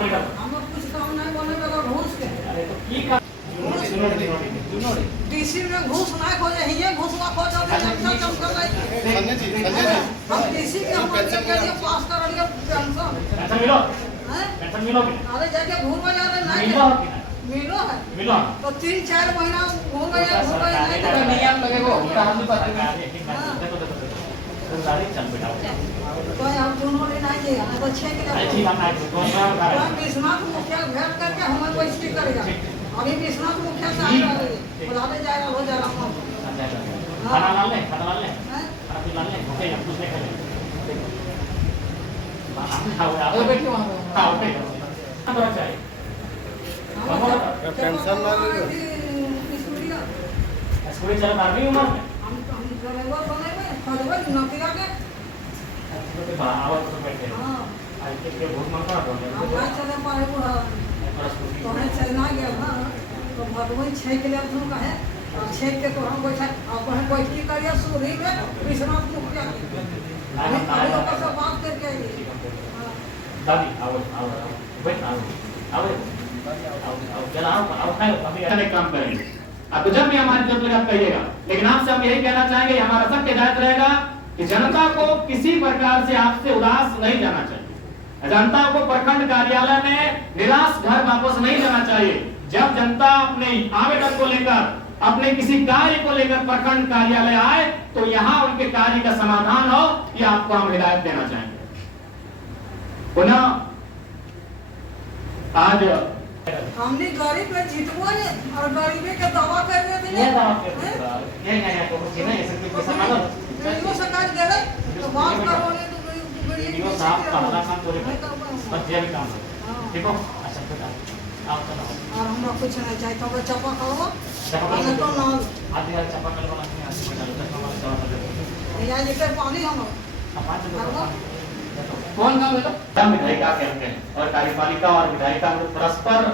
पड़ेगा। हम कुछ काम नहीं बोले अगर घूस के अरे तो की का डीसी में घूस ना खोजे हिये घूसवा खोजे जनता चमका संजय जी हम डीसी के हम के लिए पास कर लिया पेंशन पेंशन मिलो, हैं पेंशन मिलो कि अरे जाके घूम जा रहे नहीं मिलो कि मिलो है मिलो तो 3-4 महीना घूम गया नहीं तो नियम लगेगा उनका हम भी बात तो गाड़ी चल बेटा तो हम दोनों ने नहीं दिया तो 6 के अरे लिए ठीक है तो हम विश्वनाथ मुखिया भेंट करके हमें कोई स्टिक करेगा अभी विश्वनाथ मुखिया से आ रहे हैं बुलाने जाएगा हो जाएगा खाना ला ले, खाना ला ले, हैं खाना पी ला ले, भूखे हैं कुछ नहीं खाए। अरे बैठिए वहाँ पे। हाँ ओके थोड़ा चाहिए पेंशन ना ले स्कूल चल मार भी उम्र में हम ड्राइवर बने में खोजबे नौकरी के तो आवाज तो बैठे हां आज के बहुत मन कर रहा हम है ना चले पाए बुढ़ा तो है चलना गया ना तो भगवान 6 के लिए तुम कहे 6 के तो हम बैठा अब हम बैठी करिए सूरी में विश्वनाथ मुखिया अभी लोग से बात करके आइए दादी आओ बैठ आओ चला आओ खाओ अभी ऐसा काम करेंगे आपको जब भी हमारी जरूरत लगे आप कहिएगा लेकिन आपसे हम यही कहना चाहेंगे हमारा सख्त हिदायत रहेगा कि जनता को किसी प्रकार से आपसे उदास नहीं जाना चाहिए जनता को प्रखंड कार्यालय में निराश घर वापस नहीं जाना चाहिए जब जनता अपने आवेदन को लेकर अपने किसी कार्य को लेकर प्रखंड कार्यालय आए तो यहाँ उनके कार्य का समाधान हो ये आपको हम हिदायत देना चाहेंगे पुनः आज हमने गरीब पे जीतवा ने और गरीबी के दावा कर रहे थे ये दावा कर रहे थे ये तो कुछ नहीं ऐसे कुछ समाधान वीडियो सरकार दे रहे तो बात करो ने तो वीडियो साफ पहला काम करे बस ये भी काम है ठीक हो अच्छा बेटा आप चलो और हम कुछ नहीं चाहिए तो चपा करो चपा तो ना आधी यार चपा कल वाला नहीं आधी बजा लो हमारा जवाब दे यहाँ जितने पानी हम पांच लोग कौन काम है तो विधायिका कहते हैं और कार्यपालिका और विधायिका में परस्पर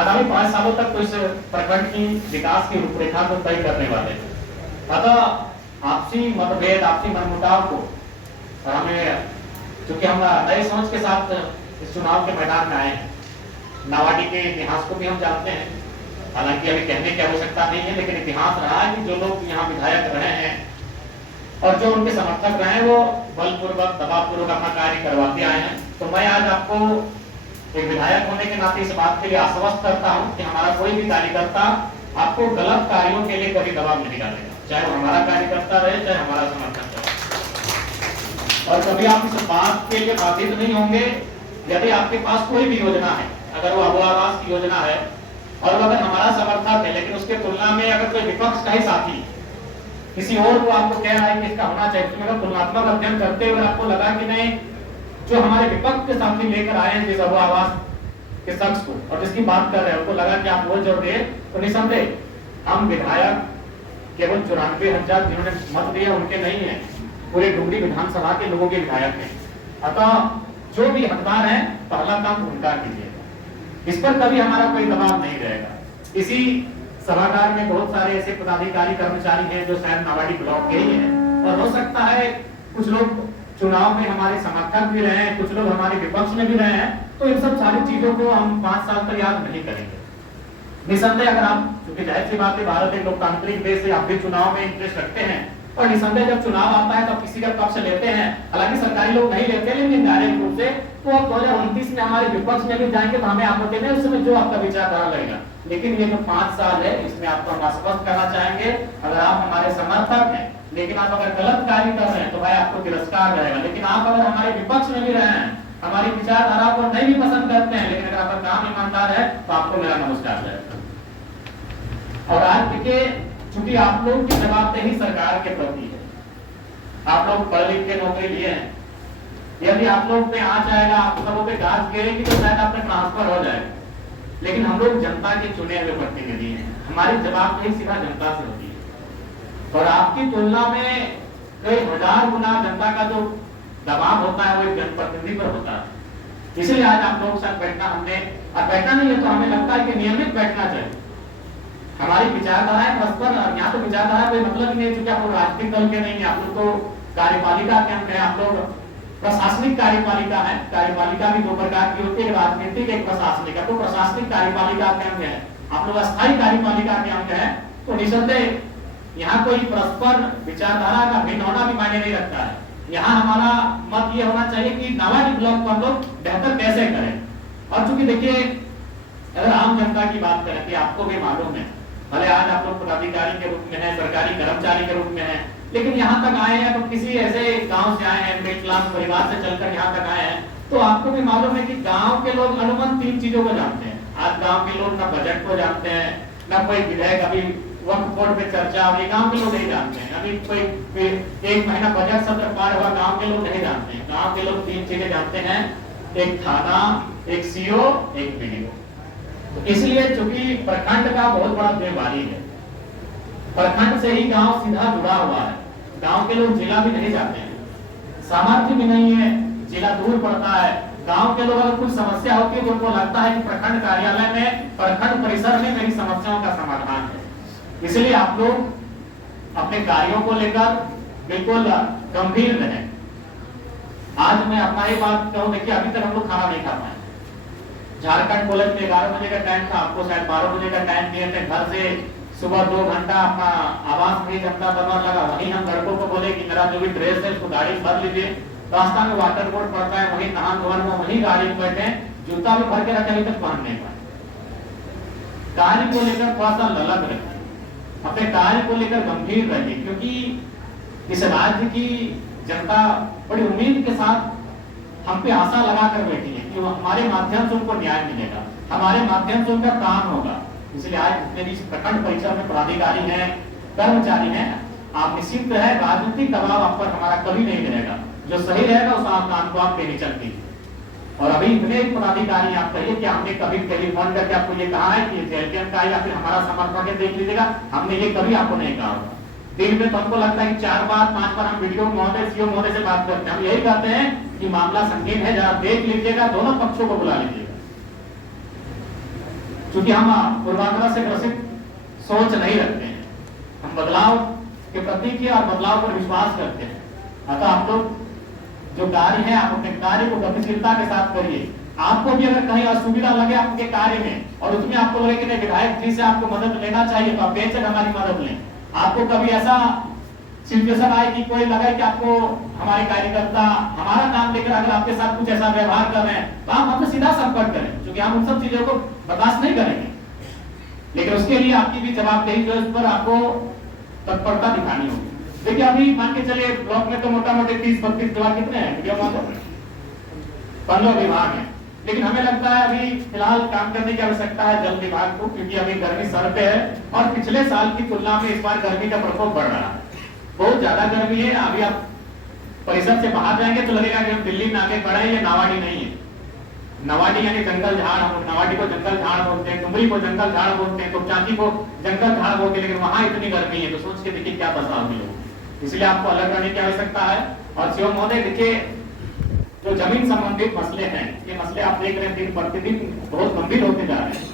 आगामी 5 सालों तक तो इस प्रखंड की विकास की रूपरेखा को तय करने वाले हैं अतः आपसी मतभेद आपसी मनमुटाव को और हमें क्योंकि हम नए सोच के साथ इस चुनाव के मैदान में आए हैं नावाडी के इतिहास को भी हम जानते हैं हालांकि अभी कहने की आवश्यकता नहीं है लेकिन इतिहास रहा है कि जो लोग यहाँ विधायक रहे हैं और जो उनके समर्थक रहे हैं वो बलपूर्वक दबावपूर्वक अपना कार्य करवाते आए हैं तो मैं आज आपको एक विधायक होने के नाते इस बात के लिए आश्वस्त करता हूं कि हमारा कोई भी कार्यकर्ता आपको गलत कार्यों के लिए कभी दबाव नहीं डालेगा चाहे वो हमारा कार्यकर्ता रहे चाहे हमारा समर्थक रहे और कभी आप इस बात के लिए बाधित नहीं होंगे यदि आपके पास कोई भी योजना है अगर वो अबू आवास की योजना है और अगर हमारा समर्थक है लेकिन उसके तुलना में अगर कोई विपक्ष का ही साथी किसी और को आपको कह रहा है कि इसका होना चाहिए तो तुलनात्मक अध्ययन करते हुए आपको लगा कि नहीं जो हमारे विपक्ष के साथी लेकर आए हैं जिस अबू आवास के शख्स को और जिसकी बात कर रहे हैं उनको लगा कि आप वोट जोड़ दिए तो निसंदेह हम विधायक केवल 94,000 जिन्होंने मत दिए उनके नहीं है पूरे डुमरी विधानसभा के लोगों के विधायक हैं अतः जो भी हकदार है पहला काम उनका कीजिएगा इस पर कभी हमारा कोई दबाव नहीं रहेगा इसी सभागार में बहुत सारे ऐसे पदाधिकारी कर्मचारी हैं जो शायद नावाडी ब्लॉक के ही हैं और हो सकता है कुछ लोग चुनाव में हमारे समर्थक भी रहे हैं कुछ लोग हमारे विपक्ष में भी रहे हैं तो इन सब सारी चीजों को हम 5 साल तक याद नहीं करेंगे निसंदेह अगर आप क्योंकि जाहिर सी बात है भारत एक लोकतांत्रिक देश है आप भी चुनाव में इंटरेस्ट रखते हैं और निसंदेह जब चुनाव आता है तो किसी का पक्ष लेते हैं हालांकि सरकारी लोग नहीं लेते लेकिन डायरेक्ट रूप से तो अब 2029 में हमारे विपक्ष में भी जाएंगे तो हमें आपत्ति नहीं उस समय जो आपका विचारधारा लगेगा लेकिन ये जो 5 साल है इसमें आपको हम आश्वस्त करना चाहेंगे अगर आप हमारे समर्थक हैं लेकिन आप अगर गलत कार्य कर रहे हैं तो भाई आपको तिरस्कार रहेगा लेकिन आप अगर हमारे विपक्ष में भी रहे हैं हमारी विचारधारा को नहीं भी पसंद करते हैं लेकिन अगर आपका काम ईमानदार है तो आपको मेरा नमस्कार रहेगा और आज देखिए चूंकि आप लोग की जवाबदेही सरकार के प्रति है आप लोग पढ़ लिख के नौकरी लिए हैं यदि आप लोग पे आ जाएगा आप सबों पे गाज गिरेगी तो शायद आपने ट्रांसफर हो जाएगा लेकिन हम लोग जनता के चुने हुए प्रतिनिधि हैं हमारी जवाबदेही सीधा जनता से होती है और आपकी तुलना में कई हजार गुना जनता का जो दबाव होता है वो एक जनप्रतिनिधि पर होता है इसलिए आज आप लोगों के साथ बैठना हमने और बैठना नहीं है तो हमें लगता है कि नियमित बैठना चाहिए हमारी विचारधाराएं परस्पर यहाँ तो विचारधारा कोई मतलब नहीं है क्योंकि आप लोग राजनीतिक दल के नहीं है आप लोग तो कार्यपालिका के अंग हैं आप लोग प्रशासनिक कार्यपालिका है। कार्यपालिका भी दो प्रकार की होती है, एक राजनीतिक, एक प्रशासनिक। तो प्रशासनिक कार्यपालिका के अंग है, आप लोग अस्थायी कार्यपालिका के अंग है। तो निसंदेह यहाँ कोई परस्पर विचारधारा का भिन्न होना भी मायने नहीं रखता है। यहाँ हमारा मत ये होना चाहिए कि नावाडी ब्लॉक को हम लोग बेहतर कैसे करें। और चूंकि देखिए, अगर आम जनता की बात करें कि आपको भी मालूम है, भले आज आप लोग पदाधिकारी के रूप में हैं, सरकारी कर्मचारी के रूप में हैं, लेकिन यहाँ तक आए हैं तो किसी ऐसे गांव से आए हैं, मिडिल क्लास परिवार से चलकर यहाँ तक आए हैं, तो आपको भी मालूम है कि गांव के लोग अनुमान 3 चीजों को जानते हैं। आज गांव के लोग ना बजट को जानते हैं, ना कोई विधेयक अभी वक्फ बोर्ड पे चर्चा, अभी गांव के लोग नहीं जानते हैं। अभी कोई 1 महीना बजट सत्र पार हुआ, गांव के लोग नहीं जानते हैं। गांव के लोग 3 चीजें जानते हैं, एक थाना, एक सीओ, एक बीडीओ। तो इसलिए चूंकि प्रखंड का बहुत बड़ा जिम्मेवारी है, प्रखंड से ही गांव सीधा जुड़ा हुआ है। गांव के लोग जिला भी नहीं जाते हैं, सामर्थ्य भी नहीं है, जिला दूर पड़ता है। गांव के लोग अगर कुछ समस्या होती है तो उनको लगता है कि प्रखंड कार्यालय में, प्रखंड परिसर में मेरी समस्याओं का समाधान है। इसलिए आप लोग अपने कार्यों को लेकर बिल्कुल गंभीर रहें। आज मैं अपना ही बात कहूं, देखिए अभी तक हम लोग खाना नहीं खा पाए। झारखंड कॉलेज में 11 बजे का टाइम था, आपको शायद 12 बजे का टाइम दिए थे। घर से सुबह 2 घंटा अपना आवास में जनता दरबार लगा, वहीं हम लड़कों को बोले कि मेरा जो भी ड्रेस है उसको गाड़ी भर लीजिए। रास्ता में वाटर बोर्ड पड़ता है, वहीं नहा धोवन में वहीं गाड़ी में बैठे, जूता भी भर के रखे, अभी तक पहन नहीं पाए। कार्य को लेकर थोड़ा सा ललक रखिए, अपने कार्य को लेकर गंभीर रहिए, क्योंकि इस राज्य की जनता बड़ी उम्मीद के साथ हम पे आशा लगाकर बैठी है कि हमारे माध्यम से उनको न्याय मिलेगा, हमारे माध्यम से उनका काम होगा। इसलिए आज जितने भी प्रखंड परिसर में पदाधिकारी हैं, कर्मचारी हैं, आप निश्चित है राजनीतिक दबाव आप पर हमारा कभी नहीं रहेगा। जो सही रहेगा उस काम को आप पे चलती। और अभी इतने पदाधिकारी आप कहिए कि हमने कभी टेलीफोन करके आपको ये कहा है कि जेएलपीएम का या फिर हमारा समर्थन है देख लीजिएगा, हमने ये कभी आपको नहीं कहा। दिन में तो हमको लगता है कि 4 बार 5 बार हम वीडियो महोदय, सीओ महोदय से बात करते हैं। हम यही कहते हैं कि मामला संगीन है, जरा देख लीजिएगा, दोनों पक्षों को बुला लीजिएगा। क्योंकि हम पूर्वाग्रह से ग्रसित सोच नहीं रखते हैं, हम बदलाव के प्रति की और बदलाव पर विश्वास करते हैं। अतः आप लोग जो कार्य है, आप अपने कार्य को गतिशीलता के साथ करिए। आपको भी अगर कहीं असुविधा लगे आपके कार्य में और उसमें आपको लगे कि नहीं विधायक जी से आपको मदद लेना चाहिए, तो आप बेशक हमारी मदद लें। आपको कभी ऐसा सिचुएशन आए कि कोई लगे कि आपको हमारे कार्यकर्ता हमारा नाम लेकर अगर आपके साथ कुछ ऐसा व्यवहार कर रहे हैं, तो आप हमसे सीधा संपर्क करें, क्योंकि हम उन सब चीजों को बर्दाश्त नहीं करेंगे। लेकिन उसके लिए आपकी भी जवाबदेही जो इस पर आपको तत्परता दिखानी होगी। देखिए अभी मान के चलिए ब्लॉक में तो मोटा मोटी 30-32 विभाग कितने हैं, 15 विभाग है। लेकिन हमें लगता है अभी फिलहाल काम करने की आवश्यकता है जल विभाग को, क्योंकि अभी गर्मी सर पे है और पिछले साल की तुलना में इस बार गर्मी का प्रकोप बढ़ रहा है, बहुत ज्यादा गर्मी है। अभी आप परिसर से बाहर जाएंगे तो लगेगा कि हम दिल्ली में आगे बढ़े, ये नावाडी नहीं है। नावाडी यानी जंगल झाड़, हम नावाडी को जंगल झाड़ बोलते हैं, डुमरी को जंगल झाड़ बोलते हैं, तो चांदी को जंगल झाड़ बोलते हैं, लेकिन वहां इतनी गर्मी है, तो सोच के देखिए क्या दशा होगी लोगों। इसलिए आपको अलग रहने की आवश्यकता है। और सीओ महोदय देखिए, जो जमीन संबंधित मसले हैं, ये मसले आप देख रहे हैं दिन प्रतिदिन बहुत गंभीर होते जा रहे हैं।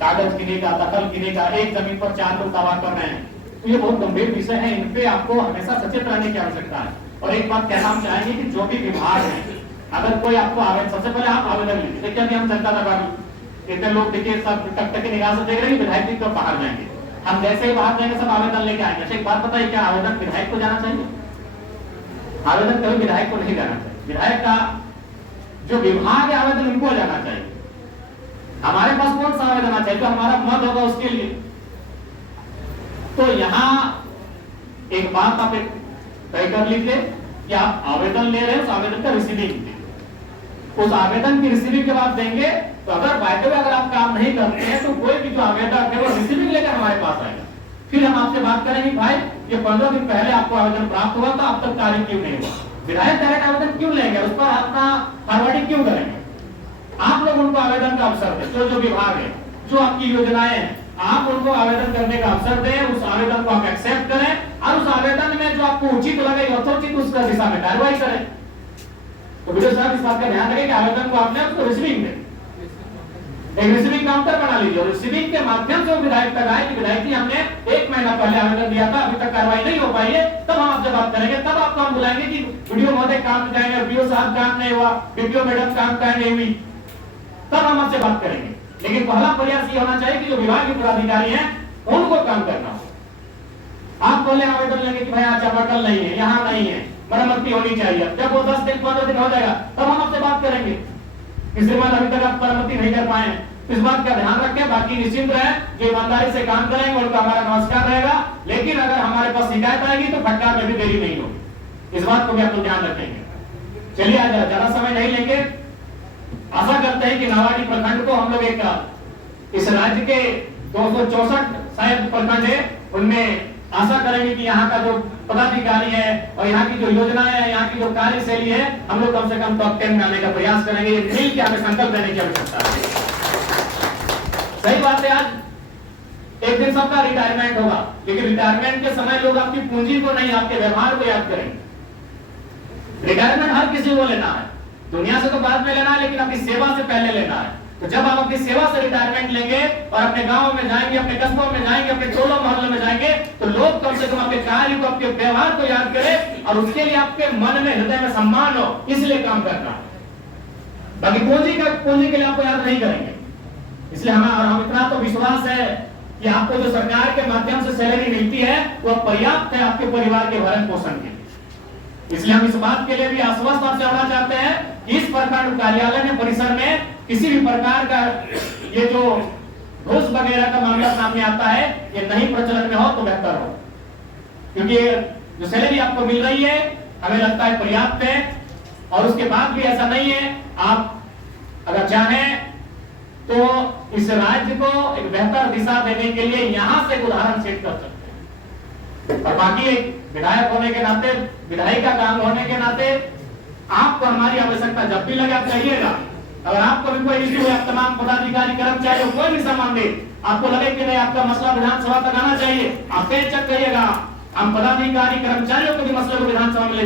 कागज गिने का, दखल गिने का, एक जमीन पर 4 लोग दावा कर रहे हैं, तो ये बहुत गंभीर विषय है। इन पे आपको हमेशा सचेत रहने की आवश्यकता है। और एक बात कहना हम चाहेंगे कि जो भी विभाग है, अगर कोई आपको आवेदन, सबसे पहले आप आवेदन लीजिए। देखिए अभी हम जनता दरबार इतने लोग देखिए सब टकटकी निगाह से देख रहे हैं, विधायक जी तो बाहर जाएंगे, हम जैसे ही बाहर जाएंगे सब आवेदन लेके आएंगे। अच्छा एक बात बताइए, क्या आवेदन विधायक को जाना चाहिए? आवेदन कभी विधायक को नहीं जाना चाहिए। विधायक का जो विभाग है आवेदन उनको जाना चाहिए। हमारे पास कौन सा आवेदन आना चाहिए, तो हमारा मत होगा उसके लिए। तो यहाँ एक बात आप तय कर लीजिए कि आप आवेदन ले रहे हैं, उस आवेदन का रिसीविंग, उस आवेदन की रिसीविंग के बाद देंगे। तो अगर बाय द वे अगर आप काम नहीं करते हैं तो कोई भी जो आवेदक है वो रिसीविंग लेकर हमारे पास आएगा, फिर हम आपसे बात करेंगे भाई ये 15 दिन पहले आपको आवेदन प्राप्त हुआ था, अब तक कार्य क्यों नहीं हुआ, विधायक डायरेक्ट आवेदन क्यों लेंगे, उस पर अपना फॉरवर्डिंग क्यों करेंगे। आप लोग उनको आवेदन का अवसर दें, जो विभाग है, जो आपकी योजनाएं हैं, आप उनको आवेदन करने का अवसर दें, उस आवेदन को आप एक्सेप्ट करें और उस आवेदन में जो आपको उचित लगे, यथोचित उसका दिशा में कार्रवाई करें। तो वीडियो साहब इस बात का ध्यान रखें कि आवेदन को आपने उसको रिसीविंग दें। एक रिसीविंग काउंटर बना लीजिए और रिसीविंग के माध्यम से विधायक तक आए कि विधायक जी हमने 1 महीना पहले आवेदन दिया था, अभी तक कार्रवाई नहीं हो पाई है, तब हम आपसे बात करेंगे, तब आपको हम बुलाएंगे कि वीडियो महोदय काम पे जाएंगे, बीओ साहब काम नहीं हुआ, बीपीओ मैडम काम पे नहीं हुई, तब हम आपसे बात करेंगे। लेकिन पहला प्रयास ये होना चाहिए कि जो विभाग के पदाधिकारी हैं उनको काम करना हो। आप पहले आवेदन लेंगे कि भाई आज चापाकल नहीं है, यहाँ नहीं है, मरम्मती होनी चाहिए, जब वो 10 दिन 15 दिन हो जाएगा तब हम आपसे बात करेंगे। श्रीमान अभी तक आप मरम्मती नहीं कर पाए हैं, इस बात का ध्यान रखें। बाकी निश्चिंत रहे, जो ईमानदारी से काम करेंगे उनका हमारा नमस्कार रहेगा। लेकिन अगर हमारे पास शिकायत आएगी तो फटकार में भी देरी नहीं होगी, इस बात को भी आप लोग ध्यान रखेंगे। चलिए आज ज्यादा समय नहीं लेंगे। आशा करते हैं कि नावाडी प्रखंड को हम लोग एक इस राज्य के 264 शायद प्रखंड है, उनमें आशा करेंगे कि यहाँ का जो पदाधिकारी है और यहाँ की जो योजनाएं है, यहाँ की जो कार्यशैली है, हम लोग कम से कम टॉप 10 में आने का प्रयास करेंगे। ये मिल के हमें संकल्प लेने की आवश्यकता है। सही बात है, आज एक दिन सबका रिटायरमेंट होगा, लेकिन रिटायरमेंट के समय लोग आपकी पूंजी को नहीं, आपके व्यवहार को याद करेंगे। रिटायरमेंट हर किसी को लेना है, दुनिया से तो बाद में लेना है, लेकिन अपनी सेवा से पहले लेना है। तो जब आप अपनी सेवा से रिटायरमेंट लेंगे और अपने गांव में जाएंगे, अपने कस्बों में जाएंगे, अपने टोलों मोहल्लों में जाएंगे, तो लोग कम से कम आपके कार्य को, आपके व्यवहार को याद करें और उसके लिए आपके मन में, हृदय में सम्मान हो, इसलिए काम करना है। बाकी पूंजी के लिए आपको याद नहीं करेंगे। इसलिए हम इतना तो विश्वास है कि आपको जो सरकार के माध्यम से सैलरी मिलती है वो पर्याप्त है आपके परिवार के भरण पोषण के लिए। इसलिए हम इस बात के लिए भी आश्वस्त आपसे होना चाहते हैं कि इस प्रखंड कार्यालय में, परिसर में किसी भी प्रकार का ये जो घूस वगैरह का मामला सामने आता है, ये नहीं प्रचलन में हो तो बेहतर हो, क्योंकि जो सैलरी आपको मिल रही है हमें लगता है पर्याप्त है। और उसके बाद भी ऐसा नहीं है, आप अगर चाहें तो इस राज्य को एक बेहतर दिशा देने के लिए यहां से उदाहरण सेट कर सकते हैं। और बाकी एक विधायक होने के नाते, विधायिका काम होने के नाते आपको हमारी आवश्यकता जब भी लगे आप कहिएगा। अगर आपको भी कोई इश्यू है, आप तमाम पदाधिकारी कर्मचारी कोई भी सामान दे, आपको लगे कि नहीं आपका मसला विधानसभा तक आना चाहिए, आप बेचक कहिएगा। हम पदाधिकारी कर्मचारियों को भी मसले को विधानसभा में